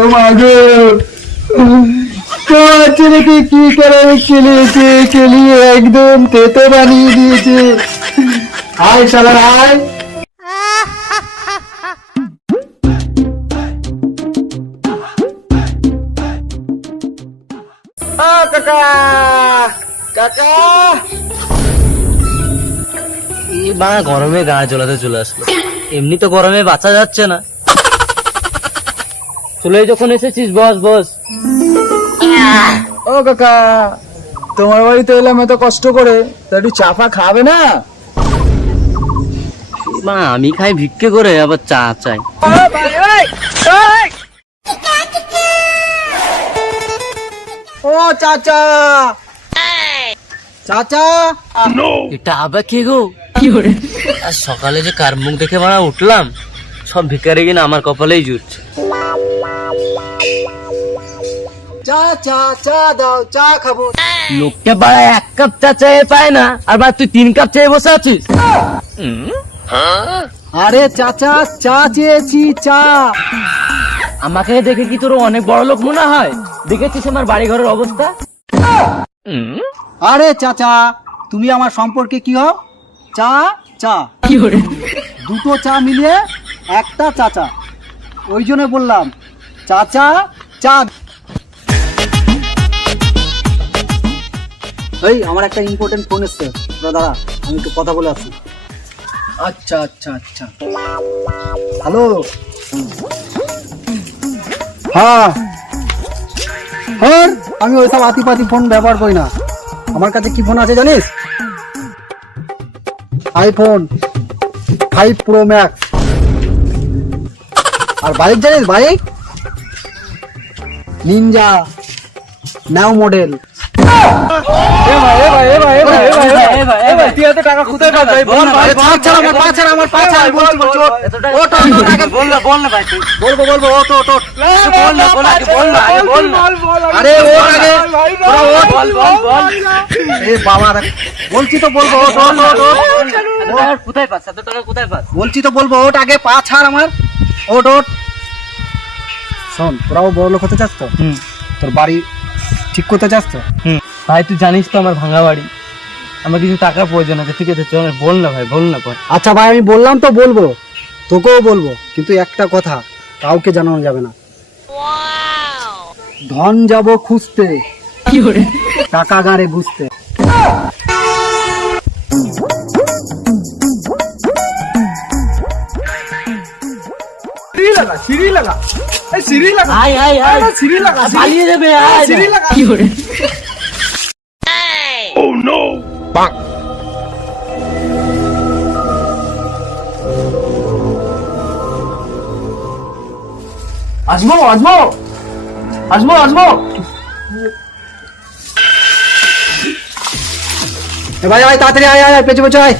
ও মা গো, তোমার ছেলেকে কি করে খেলিয়ে একদম তেতো বানিয়ে দিয়েছে। আয় শালা আয়। কাকা কাকা, এই বাড়া গরমে গায়ে জ্বলাতে চলে আসলো। এমনি তো গরমে বাঁচা যাচ্ছে না। চলে যখন এসেছিস বস বস। ও কাকা, তোমার বাড়িতে এলাম এত কষ্ট করে, তা একটু চা ফা খাবে না? মা আমি খাই ভিক্ষে করে, আবার চা চাই। ও চাচা চাচা, এটা আবার কে গো? আর সকালে যে কার মুখ দেখে বাড়া উঠলাম, সব ভিখারি কিনা আমার কপালেই জুটছে। চা চা চা দাও, চা খাবো। লোককে বাড়া এক কাপ চা চেয়ে পায় না, আর বা তুই 3 কাপ চেয়ে বসে আছিস। আরে চাচা, চা চেয়েছি, চা। আমাকে দেখে কি তোর অনেক বড় লোক মনে হয়? দেখেছিস আমার বাড়ি ঘরের অবস্থা? আরে চাচা, তুমি আমার সম্পর্কে কি হও? চা চা, দুটো চা মিলিয়ে একটা চাচা, ওই জন্য বললাম চাচা চা। এই আমার একটা ইম্পর্টেন্ট ফোন এসছে, দাদা আমি একটু কথা বলে আসি। আচ্ছা আচ্ছা আচ্ছা, হ্যালো। হ্যাঁ হ্যাঁ, আমি ওইসব আতিপাতি ফোন ব্যবহার করি না। আমার কাছে কি ফোন আছে জানিস? IPhone 5 pro max. আর বাইক জানিস? বাইক নিনজা নাও মডেল। বলছি তো বলবো, কোথায় পাস এত টাকা? কোথায় পাস? বলছি তো বলবো, ওট আগে পা ছাড় আমার। ওট ওট, শোন, তোরাও বড় লোক হতে চাস তো? তোর বাড়ি ঠিক করতে চাস তো? ভাই তুই জানিস তো আমার ভাঙা বাড়ি, আমার কিছু টাকার প্রয়োজন আছে। ঠিক আছে চল, বল না ভাই, বল না পর। আচ্ছা ভাই, আমি বললাম তো বলবো, তোকেও বলবো, কিন্তু একটা কথা কাউকে জানানো যাবে না। ধন যাব খুঁজতে, টাকা গাড়ে বুঝতে। আয় আয় আয়, পালিয়ে যাবে। আয় কি করে? আসবো আসবো আসবো আসবো। ভাই ভাই তাড়াতাড়ি আয় আয়, পেছু পেছু আয়।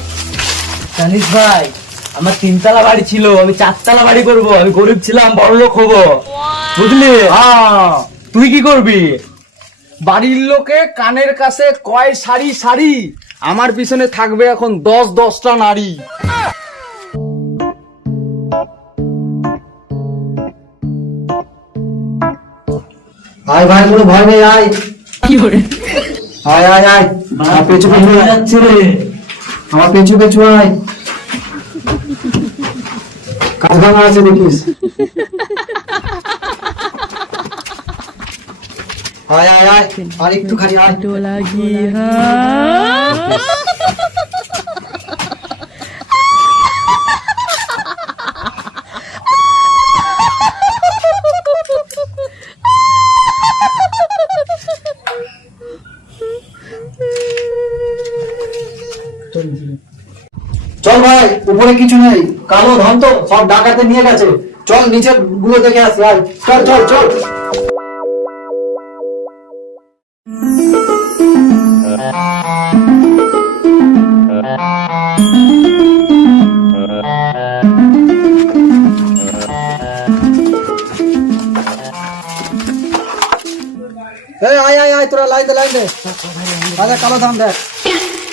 জানিস ভাই, আমার 3 তলা বাড়ি ছিল, আমি 4 তলা বাড়ি করবো। আমি গরিব ছিলাম, বড় লোক হবো, বুঝলি? হ্যাঁ, তুই কি করবি? বাড়ির লোকে কানের কাছে কয় সারি সারি, আমার পিছনে থাকবে এখন 10-10টা নারী। আয় ভাই, কোনো ভয় নেই, আয়। কি করে? আয় আয় আয়, আমার পেছু পেছু আয়। যাচ্ছে রে। আমার পেছু পেছু আয়। কাজগামা আছে দেখিস। আয় আয় আয়, আর একটুখানি আয়। চল ভাই, উপরে কিছু নেই, কালো ধন তো সব ডাকাতে নিয়ে গেছে। চল নিচে গুলো দেখে আসি, আয়। চল চল চল। আয় আয় আয়, তোরা লাই দে লাই দে। আরে কালো ধান দেখ,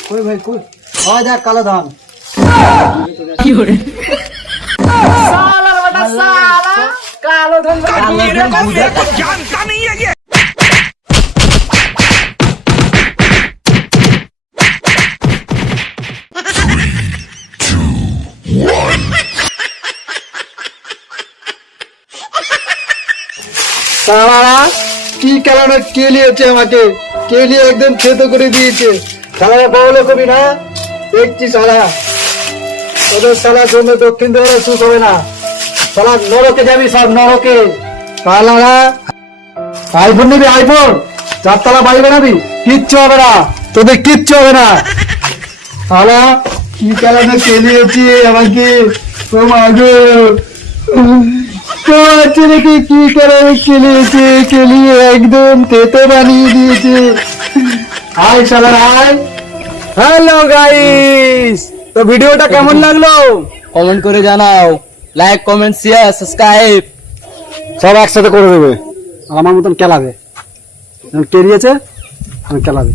কই ভাই কই? হয় দেখ কালো ধান। কি করে? সালা বেটা সালা, কালো ধন বুঝে সারা কি কারণে কেলিয়েছে আমাকে কেলিয়ে একদম থেতো করে দিয়েছে সারা বলে কবি না দেখছি সারা ওদের সালার জন্য দক্ষিণ দেওয়ার সুখ হবে না সালা নরকে যাবি সব নরকে সালারা আইফোন নিবি আইফোন 4 তলা বাড়ি বানাবি কিচ্ছু হবে না তোদের কিচ্ছু হবে না সালা কি কারণে কেলিয়েছি আমাকে তোমাকে ছেলেকে কি করে কেলিয়েছে কেলিয়ে একদম তেতো বানিয়ে দিয়েছে হাই শালার হাই হ্যালো গাইস তো ভিডিওটা কেমন লাগলো কমেন্ট করে জানাও, লাইক কমেন্ট শেয়ার সাবস্ক্রাইব সব একসাথে করে দেবে আমার মতন কেলাবে কেলিয়েছে আমি কেলাবে